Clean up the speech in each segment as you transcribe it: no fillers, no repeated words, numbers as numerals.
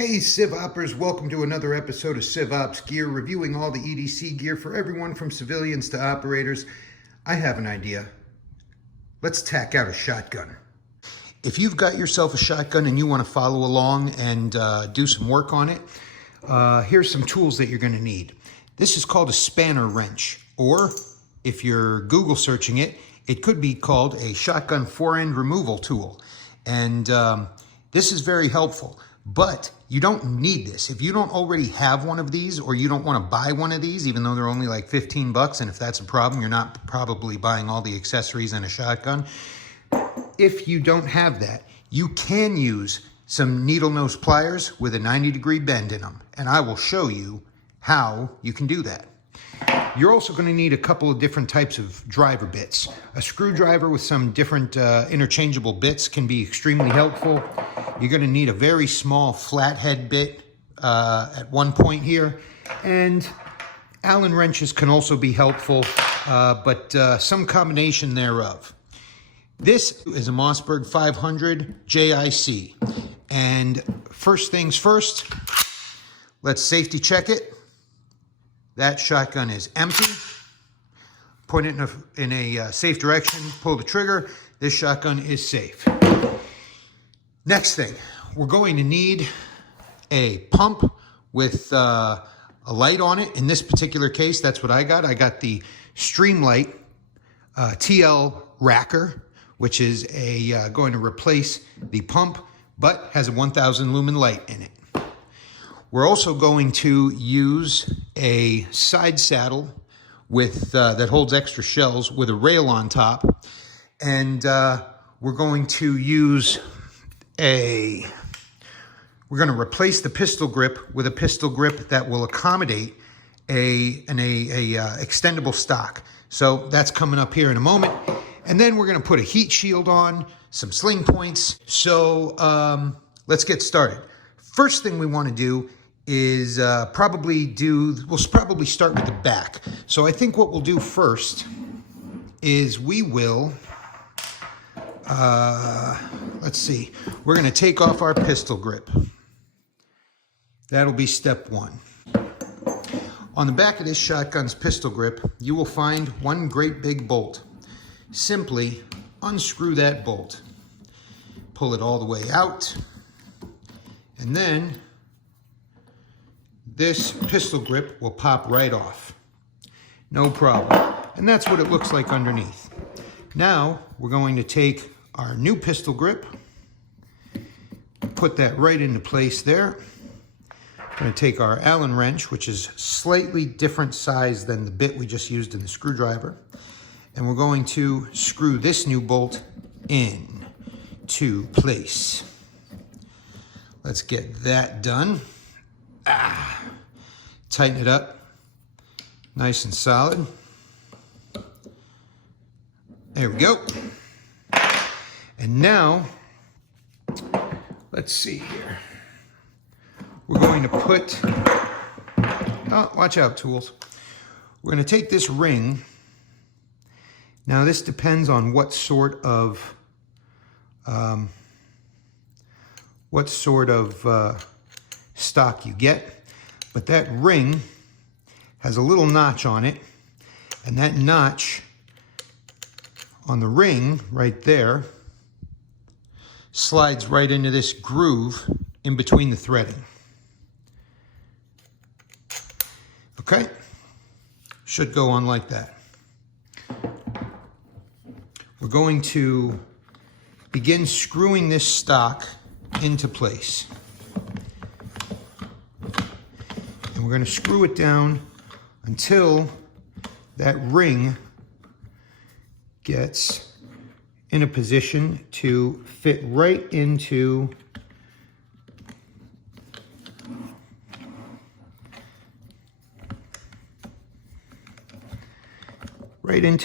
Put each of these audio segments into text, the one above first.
Hey CivOpers, welcome to another episode of CivOps Gear, reviewing all the EDC gear for everyone from civilians to operators. I have an idea. Let's tack out a shotgun. If you've got yourself a shotgun and you want to follow along and do some work on it, here's some tools that you're going to need. This is called a spanner wrench, or if you're Google searching it, it could be called a shotgun fore-end removal tool. And this is very helpful. But you don't need this. If you don't already have one of these, or you don't want to buy one of these, even though they're only like 15 bucks, and if that's a problem, you're not probably buying all the accessories and a shotgun. If you don't have that, you can use some needle nose pliers with a 90-degree bend in them, and I will show you how you can do that. You're also going to need a couple of different types of driver bits. A screwdriver with some different interchangeable bits can be extremely helpful. You're going to need a very small flathead bit at one point here. And Allen wrenches can also be helpful, but some combination thereof. This is a Mossberg 500 J.I.C. And first things first, let's safety check it. That shotgun is empty. Point it in a safe direction, pull the trigger. This shotgun is safe. Next thing, we're going to need a pump with a light on it. In this particular case, that's what I got. I got the Streamlight TL Racker, which is going to replace the pump, but has a 1000 lumen light in it. We're also going to use a side saddle with that holds extra shells with a rail on top, and we're going to use we're going to replace the pistol grip with a pistol grip that will accommodate an extendable stock. So that's coming up here in a moment, and then we're going to put a heat shield on, some sling points. So let's get started. First thing we want to do is we'll probably start with the back. So I think what we'll do first is we will, let's see, we're going to take off our pistol grip. That'll be step one. On the back of this shotgun's pistol grip, you will find one great big bolt. Simply unscrew that bolt, pull it all the way out, and then this pistol grip will pop right off. No problem. And that's what it looks like underneath. Now we're going to take our new pistol grip, put that right into place there. We're going to take our Allen wrench, which is slightly different size than the bit we just used in the screwdriver, and we're going to screw this new bolt in to place. Let's get that done. Tighten it up nice and solid. There we go. And now, let's see here. We're going to put, oh, watch out, tools. We're going to take this ring. Now this depends on what sort of stock you get. But that ring has a little notch on it, and that notch on the ring right there slides right into this groove in between the threading. Okay? Should go on like that. We're going to begin screwing this stock into place. And we're going to screw it down until that ring gets in a position to fit right into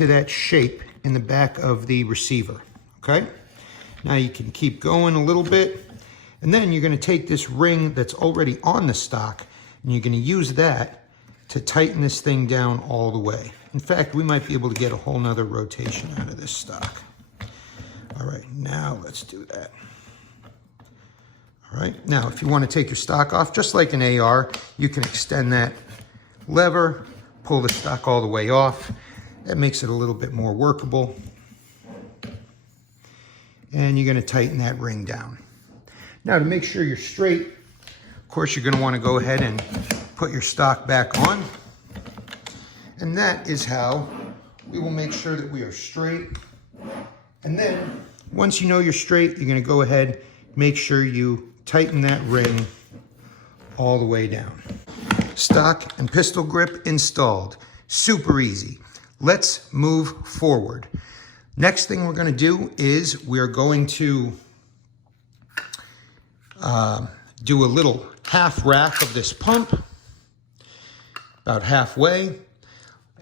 that shape in the back of the receiver. Okay? Now you can keep going a little bit, and then you're going to take this ring that's already on the stock, and you're going to use that to tighten this thing down all the way. In fact, we might be able to get a whole nother rotation out of this stock. All right, now let's do that. All right, now if you want to take your stock off, just like an AR, you can extend that lever, pull the stock all the way off. That makes it a little bit more workable. And you're going to tighten that ring down. Now to make sure you're straight, of course you're going to want to go ahead and put your stock back on. And that is how we will make sure that we are straight. And then once you know you're straight, you're going to go ahead, make sure you tighten that ring all the way down. Stock and pistol grip installed. Super easy. Let's move forward. Next thing we're going to do is we're going to do a little half rack of this pump, about halfway,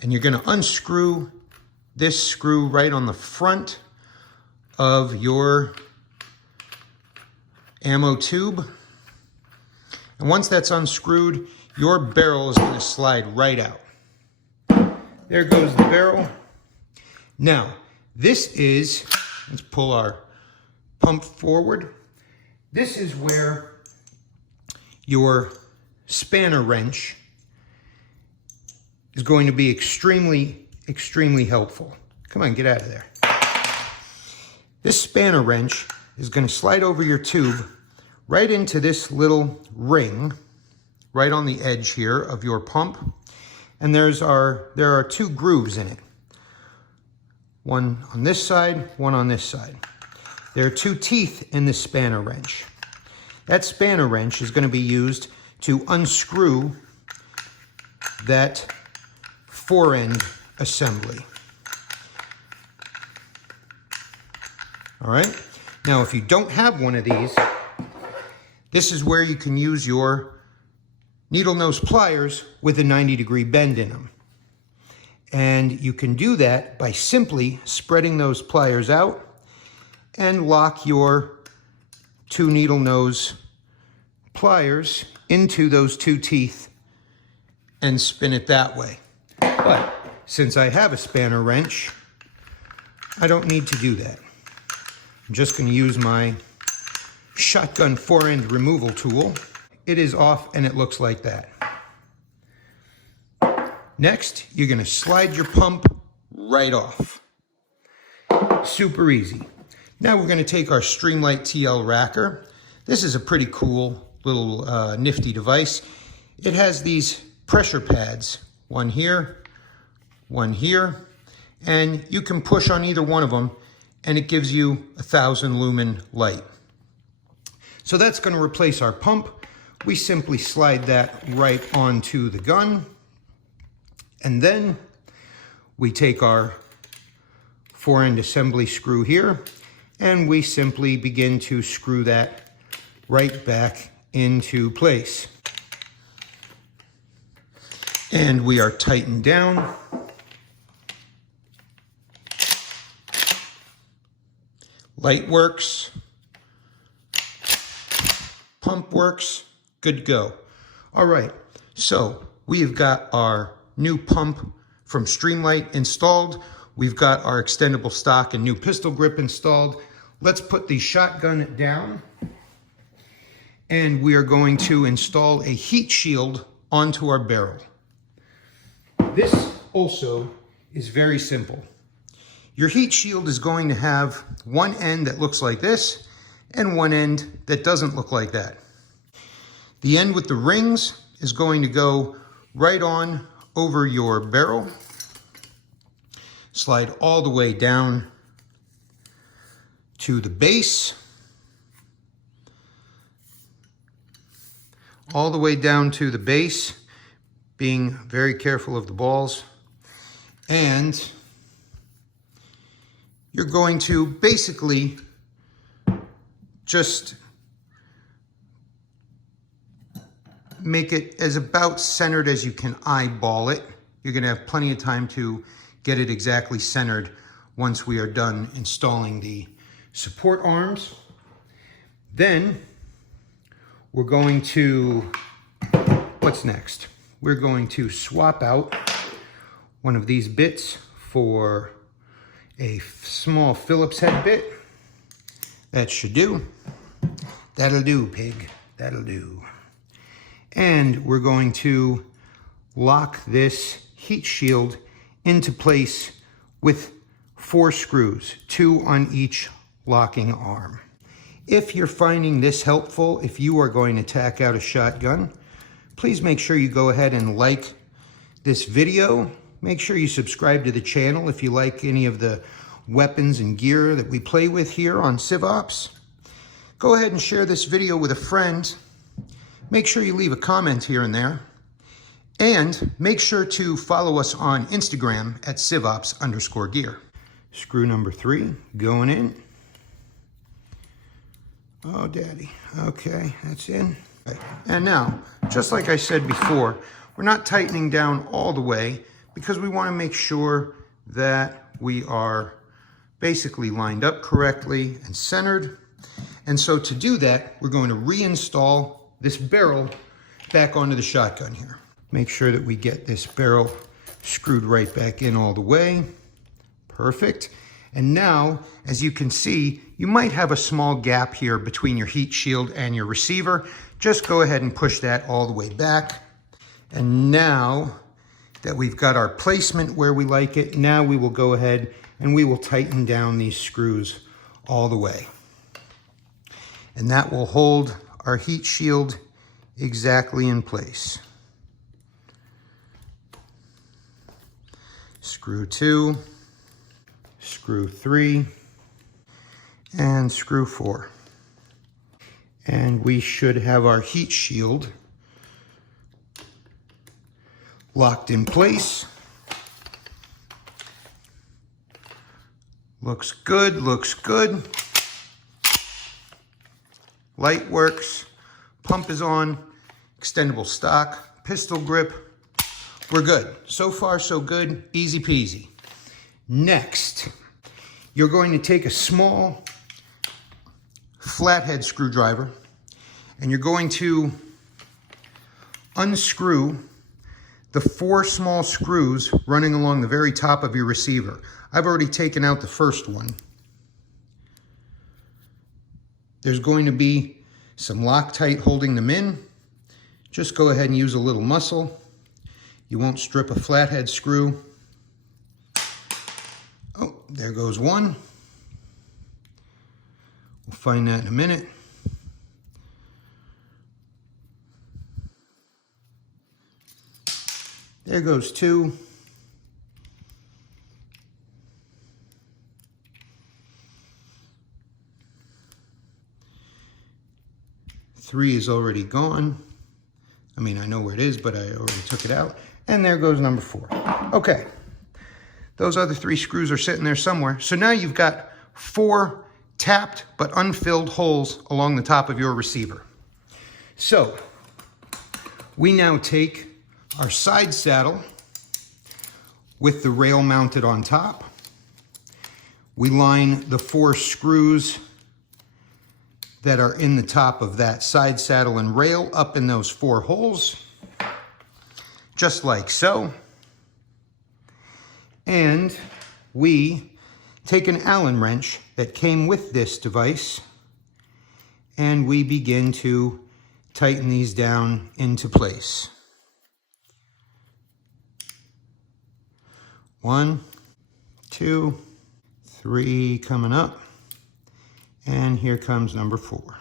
and you're going to unscrew this screw right on the front of your ammo tube. And once that's unscrewed, your barrel is going to slide right out. There goes the barrel. Now, this is, let's pull our pump forward. This is where your spanner wrench is going to be extremely, extremely helpful. Come on, get out of there. This spanner wrench is going to slide over your tube right into this little ring right on the edge here of your pump. And there are two grooves in it. One on this side, one on this side. There are two teeth in this spanner wrench. That spanner wrench is going to be used to unscrew that fore-end assembly. All right. Now, if you don't have one of these, this is where you can use your needle nose pliers with a 90-degree bend in them. And you can do that by simply spreading those pliers out and lock your two needle nose pliers into those two teeth and spin it that way. But since I have a spanner wrench, I don't need to do that. I'm just going to use my shotgun fore-end removal tool. It is off and it looks like that. Next, you're going to slide your pump right off. Super easy. Now we're going to take our Streamlight TL Racker. This is a pretty cool little nifty device. It has these pressure pads, one here, and you can push on either one of them and it gives you 1,000 lumen light. So that's going to replace our pump. We simply slide that right onto the gun. And then we take our fore-end assembly screw here and we simply begin to screw that right back into place. And we are tightened down. Light works. Pump works. Good to go. All right, so we've got our new pump from Streamlight installed. We've got our extendable stock and new pistol grip installed. Let's put the shotgun down. And we are going to install a heat shield onto our barrel. This also is very simple. Your heat shield is going to have one end that looks like this and one end that doesn't look like that. The end with the rings is going to go right on over your barrel. Slide all the way down to the base. All the way down to the base, being very careful of the balls. And you're going to basically just make it as about centered as you can eyeball it. You're going to have plenty of time to get it exactly centered once we are done installing the support arms. Then we're going to, what's next? We're going to swap out one of these bits for a small Phillips head bit. That should do. That'll do, pig. That'll do. And we're going to lock this heat shield into place with 4 screws, 2 on each locking arm. If you're finding this helpful, if you are going to tack out a shotgun, please make sure you go ahead and like this video. Make sure you subscribe to the channel if you like any of the weapons and gear that we play with here on CivOps. Go ahead and share this video with a friend. Make sure you leave a comment here and there. And make sure to follow us on Instagram at CivOps_gear. Screw number 3 going in. Oh, daddy. Okay, that's in. And now, just like I said before, we're not tightening down all the way because we want to make sure that we are basically lined up correctly and centered. And so to do that, we're going to reinstall this barrel back onto the shotgun here. Make sure that we get this barrel screwed right back in all the way. Perfect. And now, as you can see, you might have a small gap here between your heat shield and your receiver. Just go ahead and push that all the way back. And now that we've got our placement where we like it, now we will go ahead and we will tighten down these screws all the way. And that will hold our heat shield exactly in place. Screw 2, screw 3, and screw 4. And we should have our heat shield locked in place. Looks good, looks good. Light works, pump is on, extendable stock, pistol grip. We're good. So far, so good, easy peasy. Next, you're going to take a small flathead screwdriver and you're going to unscrew the 4 small screws running along the very top of your receiver. I've already taken out the first one. There's going to be some Loctite holding them in. Just go ahead and use a little muscle. You won't strip a flathead screw. Oh, there goes one. We'll find that in a minute. There goes 2. Three is already gone. I mean, I know where it is, but I already took it out. And there goes number 4. Okay, those other 3 screws are sitting there somewhere. So now you've got 4 tapped but unfilled holes along the top of your receiver. So we now take our side saddle with the rail mounted on top. We line the 4 screws that are in the top of that side saddle and rail up in those 4 holes, just like so. And we take an Allen wrench that came with this device and we begin to tighten these down into place. 1, 2, 3 coming up. And here comes number 4.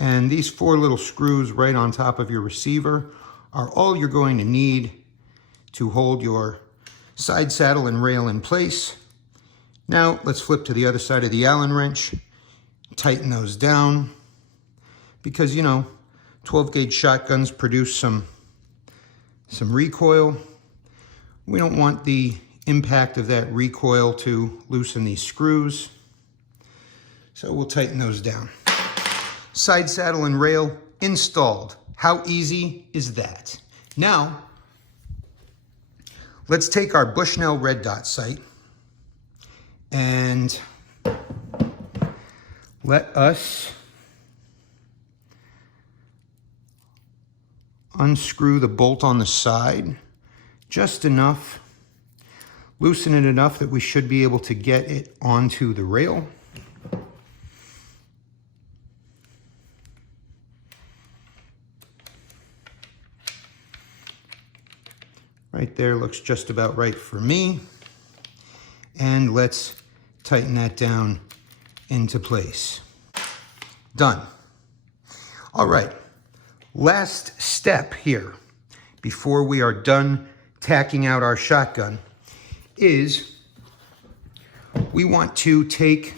And these 4 little screws right on top of your receiver are all you're going to need to hold your side saddle and rail in place. Now let's flip to the other side of the Allen wrench, tighten those down, because you know 12 gauge shotguns produce some recoil. We don't want the impact of that recoil to loosen these screws. So we'll tighten those down. Side saddle and rail installed. How easy is that? Now, let's take our Bushnell red dot sight and let us unscrew the bolt on the side just enough, loosen it enough that we should be able to get it onto the rail. Right there looks just about right for me. And let's tighten that down into place. Done. All right, last step here before we are done tacking out our shotgun is we want to take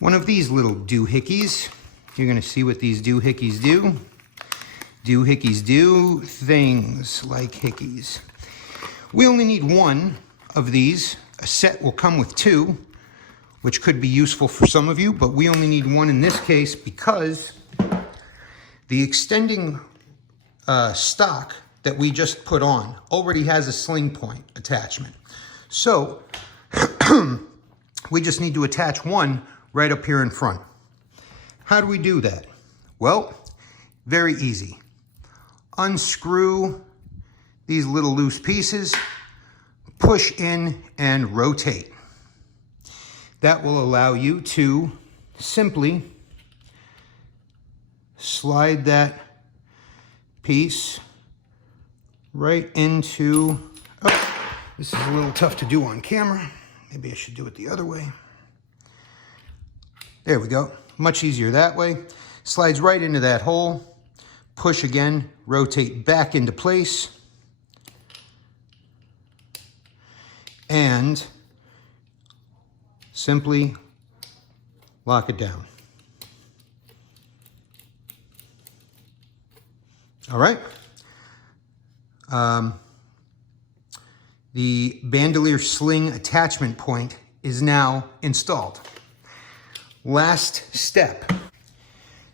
one of these little doohickeys. You're gonna see what these doohickeys do. Doohickeys do things like hickeys. We only need one of these. A set will come with two, which could be useful for some of you, but we only need one in this case because the extending stock that we just put on already has a sling point attachment. So we just need to attach one right up here in front. How do we do that? Well, very easy. Unscrew these little loose pieces, push in and rotate. That will allow you to simply slide that piece right into, oh, this is a little tough to do on camera. Maybe I should do it the other way. There we go. Much easier that way. Slides right into that hole. Push again, rotate back into place. And simply lock it down. All right. The bandolier sling attachment point is now installed. Last step.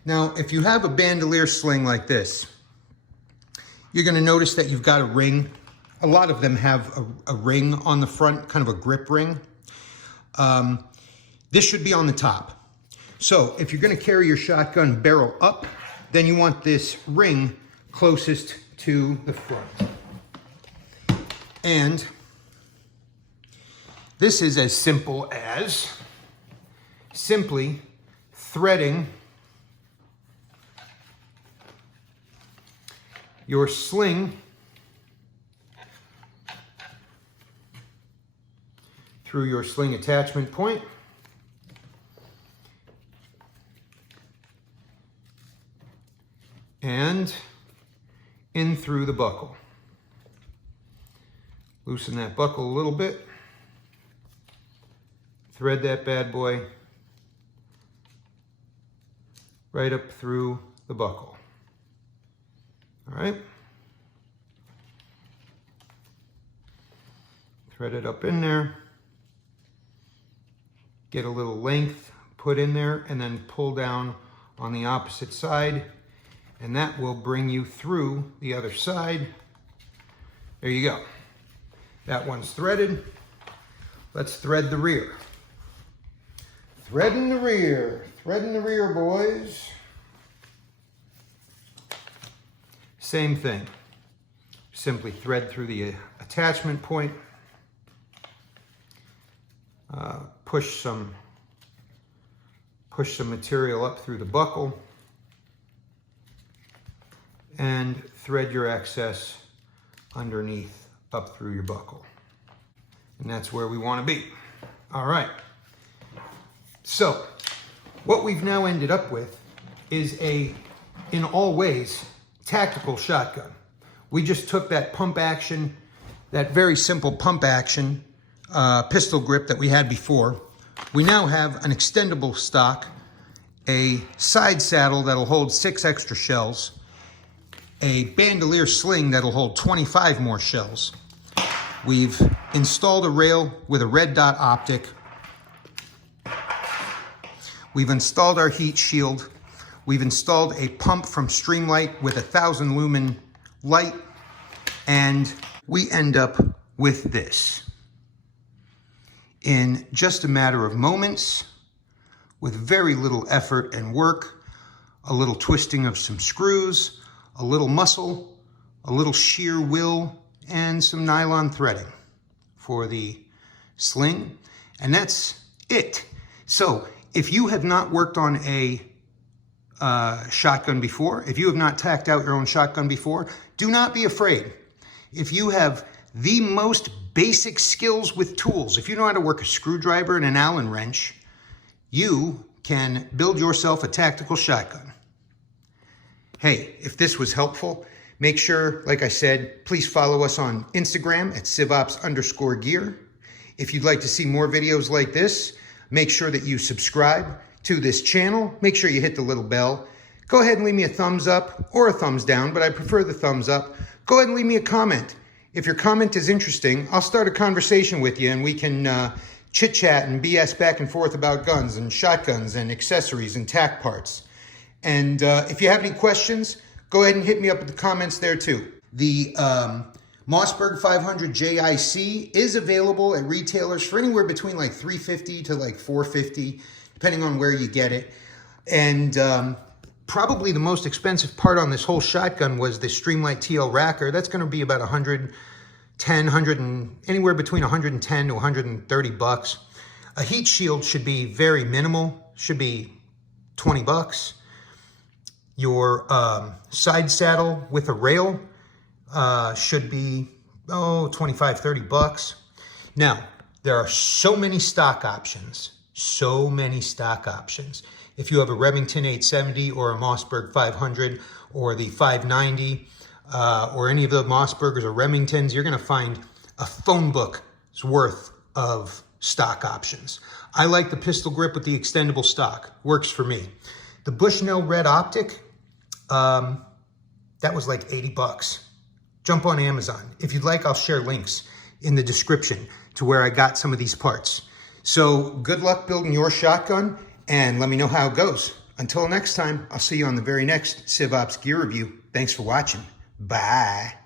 Now, if you have a bandolier sling like this, you're going to notice that you've got a ring. A lot of them have a ring on the front, kind of a grip ring. This should be on the top. So if you're going to carry your shotgun barrel up, then you want this ring closest to the front. And this is as simple as simply threading your sling through your sling attachment point. And in through the buckle. Loosen that buckle a little bit. Thread that bad boy right up through the buckle. All right. Thread it up in there. Get a little length put in there and then pull down on the opposite side, and that will bring you through the other side. There you go. That one's threaded. Let's thread the rear. Threading the rear. Threading the rear, boys. Same thing. Simply thread through the attachment point. Push some material up through the buckle and thread your excess underneath up through your buckle. And that's where we want to be. All right. So what we've now ended up with is a, in all ways, tactical shotgun. We just took that pump action, that very simple pump action pistol grip that we had before. We now have an extendable stock, a side saddle that'll hold 6 extra shells, a bandolier sling that'll hold 25 more shells. We've installed a rail with a red dot optic. We've installed our heat shield. We've installed a pump from Streamlight with 1,000 lumen light, and we end up with this. In just a matter of moments, with very little effort and work, a little twisting of some screws, a little muscle, a little sheer will, and some nylon threading for the sling, and that's it. So if you have not worked on a shotgun before, if you have not tacked out your own shotgun before, do not be afraid. if you have the most basic skills with tools, if you know how to work a screwdriver and an Allen wrench, you can build yourself a tactical shotgun. Hey, if this was helpful, make sure, like I said, please follow us on Instagram at CivOps_gear. If you'd like to see more videos like this, make sure that you subscribe to this channel. Make sure you hit the little bell. Go ahead and leave me a thumbs up or a thumbs down, but I prefer the thumbs up. Go ahead and leave me a comment. If your comment is interesting, I'll start a conversation with you and we can chit-chat and BS back and forth about guns and shotguns and accessories and tack parts. And if you have any questions, go ahead and hit me up in the comments there too. The Mossberg 500 J.I.C is available at retailers for anywhere between like $350 to like $450, depending on where you get it. And probably the most expensive part on this whole shotgun was the Streamlight TL Racker. That's going to be about anywhere between 110 to 130 bucks. A heat shield should be very minimal, should be 20 bucks. Your side saddle with a rail should be, 25, 30 bucks. Now, there are so many stock options, If you have a Remington 870 or a Mossberg 500 or the 590 or any of the Mossbergers or Remingtons, you're going to find a phone book's worth of stock options. I like the pistol grip with the extendable stock. Works for me. The Bushnell red optic, that was like 80 bucks. Jump on Amazon. If you'd like, I'll share links in the description to where I got some of these parts. So good luck building your shotgun and let me know how it goes. Until next time, I'll see you on the very next CivOps gear review. Thanks for watching. Bye.